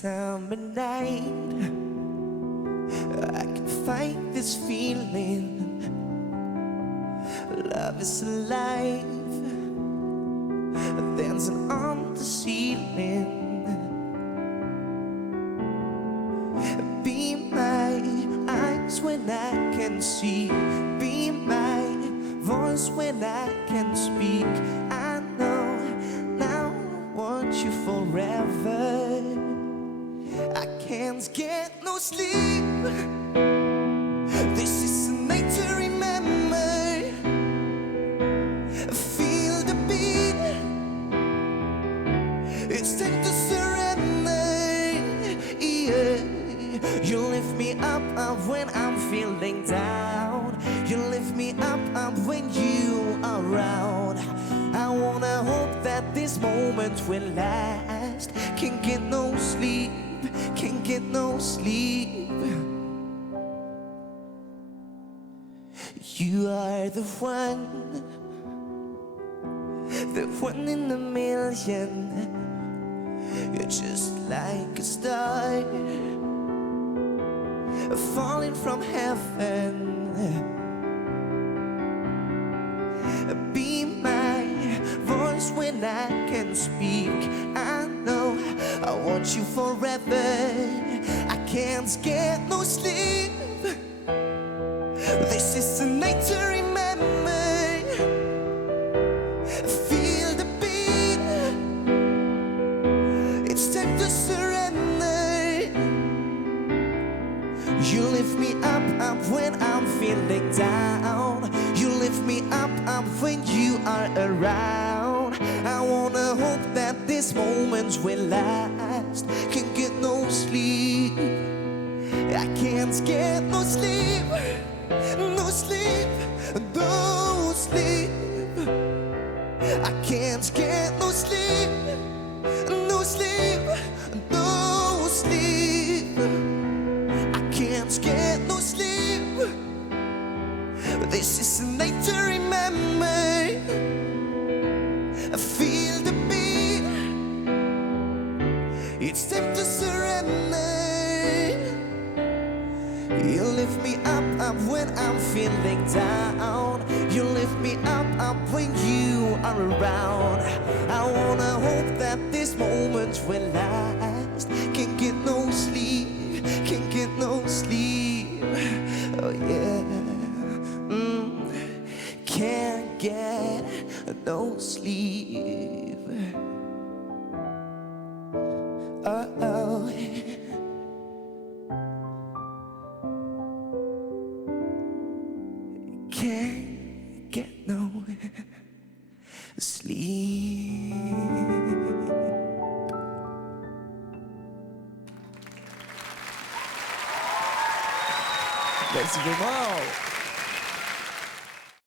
summer night, I can fight this feeling. Love is alive, dancing on the ceiling. Be my eyes when I can see, be my voice when I can speak. I know now I want you forever. I can't get no sleep. This is a night to remember. Feel the beat. It's time to surrender. Yeah. You lift me up when I'm feeling down. You lift me up when you are around. I wanna hope that this moment will last. Can't get no sleep, can't get no sleep. You are the one in a million. You're just like a star falling from heaven. Be my voice when I can speak. I know I want you forever. I can't get no sleep. This is a night to remember. Feel the beat. It's time to surrender. You lift me up when I'm feeling down. You lift me up when you are around. I wanna hope that this moment will last. Can't get no sleep. I can't get no sleep. No sleep, no sleep. I can't get no sleep. No sleep, no sleep. I can't get no sleep. This is a night to remember. I feel the beat. It's time to surrender. You lift me up when I'm feeling down. You lift me up when you are around. I wanna hope that this moment will last. Can't get no sleep, can't get no sleep. Oh yeah. Can't get no sleep. Oh. Can't get no sleep. Merci beaucoup.